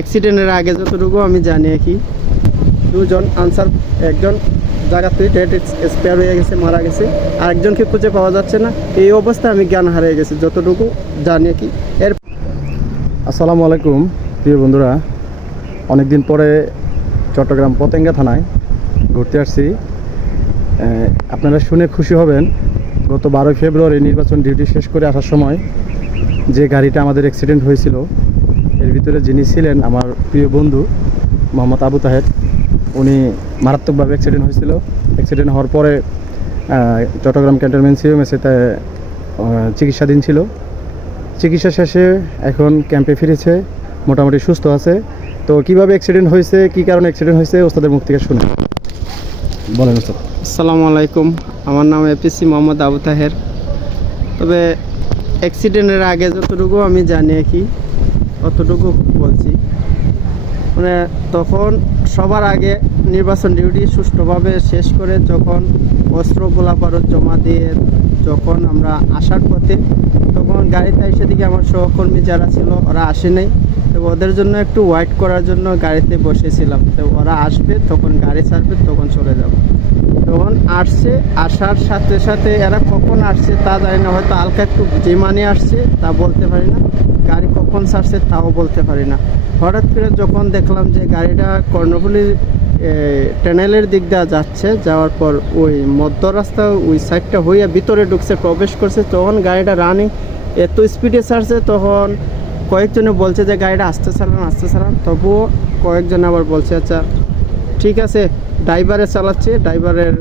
অ্যাক্সিডেন্টের আগে যতটুকু আমি জানি কি দুজন আনসার, একজন জায়গাতেই ডেড এক্সপায়ার হয়ে গেছে, মারা গেছে, আরেকজনকে খুঁজে পাওয়া যাচ্ছে না। এই অবস্থায় আমি জ্ঞান হারিয়ে গেছি যতটুকু জানি কি। এর আসসালামু আলাইকুম প্রিয় বন্ধুরা, অনেক দিন পরে চট্টগ্রাম পতেঙ্গা থানায় ঘুরতে আসছি। আপনারা শুনে খুশি হবেন, গত 12 ফেব্রুয়ারি নির্বাচন ডিউটি শেষ করে আসার সময় যে গাড়িটা আমাদের অ্যাক্সিডেন্ট হয়েছিল, এর ভিতরে যিনি ছিলেন আমার প্রিয় বন্ধু মোহাম্মদ আবু তাহের। উনি মারাত্মকভাবে অ্যাক্সিডেন্ট হয়েছিল। অ্যাক্সিডেন্ট হওয়ার পরে চট্টগ্রাম ক্যান্টনমেন্ট সিএমএসে চিকিৎসাধীন ছিল। চিকিৎসা শেষে এখন ক্যাম্পে ফিরেছে, মোটামুটি সুস্থ আছে। তো কিভাবে অ্যাক্সিডেন্ট হয়েছে, কী কারণে অ্যাক্সিডেন্ট হয়েছে, ওস্তাদের মুখ থেকে শুনে বলেন ওস্তাদ। আসসালামু আলাইকুম, আমার নাম এপিসি মোহাম্মদ আবু তাহের। তবে অ্যাক্সিডেন্টের আগে যতটুকু আমি জানি কি অতটুকু বলছি। মানে তখন সবার আগে নির্বাচন ডিউটি সুষ্ঠুভাবে শেষ করে যখন অস্ত্র গোলাবারুদ জমা দিয়ে যখন আমরা আসার পথে, তখন গাড়িতে এসে দিকে আমার সহকর্মী যারা ছিল ওরা আসে নাই। তো ওদের জন্য একটু ওয়েট করার জন্য গাড়িতে বসেছিলাম। তো ওরা আসবে, তখন গাড়ি ছাড়বে, তখন চলে যাব। তখন আসছে, আসার সাথে সাথে এরা কখন আসছে তা জানি না, হয়তো হালকা একটু জিমানি আসছে তা বলতে পারি না, গাড়ি কখন ছাড়ছে তাও বলতে পারি না। হঠাৎ করে যখন দেখলাম যে গাড়িটা কর্ণফুলী টানেলের দিক দিয়ে যাচ্ছে, যাওয়ার পর ওই মধ্য রাস্তা ওই সাইডটা হইয়া ভিতরে ঢুকছে, প্রবেশ করছে, তখন গাড়িটা রানিং এত স্পিডে ছাড়ছে। তখন কয়েকজনে বলছে যে গাড়িটা আস্তে চালান, তবুও কয়েকজন আবার বলছে আচ্ছা ঠিক আছে, ড্রাইভারে চালাচ্ছে, ড্রাইভারের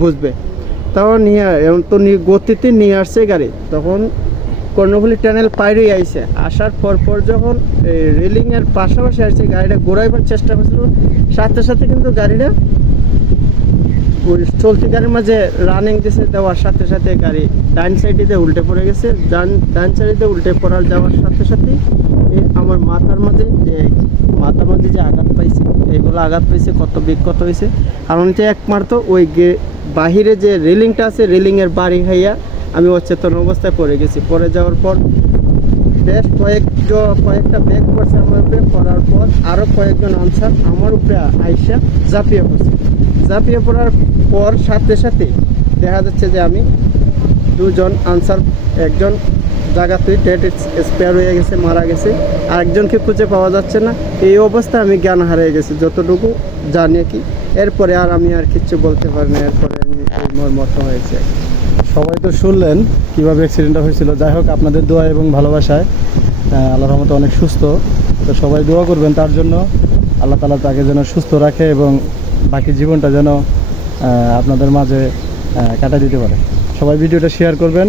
বুঝবে। তখন গতিতে নিয়ে আসছে গাড়ি। তখন কর্ণফুলী টানেল পাইরে আইছে, আসার পর যখন এই রেলিংয়ের পাশাপাশি আসছে, গাড়িটা ঘোরাইবার চেষ্টা করছিল, সাথে সাথে কিন্তু গাড়িটা ওই চলতি গাড়ির মাঝে রানিং দিছে, দেওয়ার সাথে সাথে গাড়ি ডান সাইডে উল্টে পড়ে গেছে। ডান সাইডে উল্টে পড়ার যাওয়ার সাথে সাথে আমার মাথার মাঝে যে আঘাত পাইছে, এইগুলো আঘাত পাইছে, কত বিক্ষত হয়েছে। কারণ হচ্ছে একমাত্র ওই বাহিরে যে রেলিংটা আছে, রেলিংয়ের বাড়ি খাইয়া আমি অচেতন অবস্থায় পড়ে গেছি। পড়ে যাওয়ার পর বেশ কয়েকটা ব্যাগ পড়ছে আমার উপরে, পড়ার পর আরও কয়েকজন আনসার আমার উপরে আইসা ঝাঁপিয়ে পড়ছে। ঝাঁপিয়ে পড়ার পর সাথে সাথে দেখা যাচ্ছে যে আমি দুজন আনসার, একজন জায়গাতেই ডেড এক্সপায়ার হয়ে গেছে, মারা গেছে, আরেকজনকে খুঁজে পাওয়া যাচ্ছে না। এই অবস্থায় আমি জ্ঞান হারিয়ে গেছি যতটুকু জানি কি। এরপরে আমি আর কিচ্ছু বলতে পারি না, এরপরে আমি মত হয়েছে। সবাই তো শুনলেন কীভাবে অ্যাক্সিডেন্টটা হয়েছিল। যাই হোক, আপনাদের দোয়া এবং ভালোবাসায় আল্লাহর রহমতে অনেক সুস্থ। তো সবাই দোয়া করবেন তার জন্য, আল্লাহ তাআলা তাকে যেন সুস্থ রাখে এবং বাকি জীবনটা যেন আপনাদের মাঝে কাটায় দিতে পারে। সবাই ভিডিওটা শেয়ার করবেন।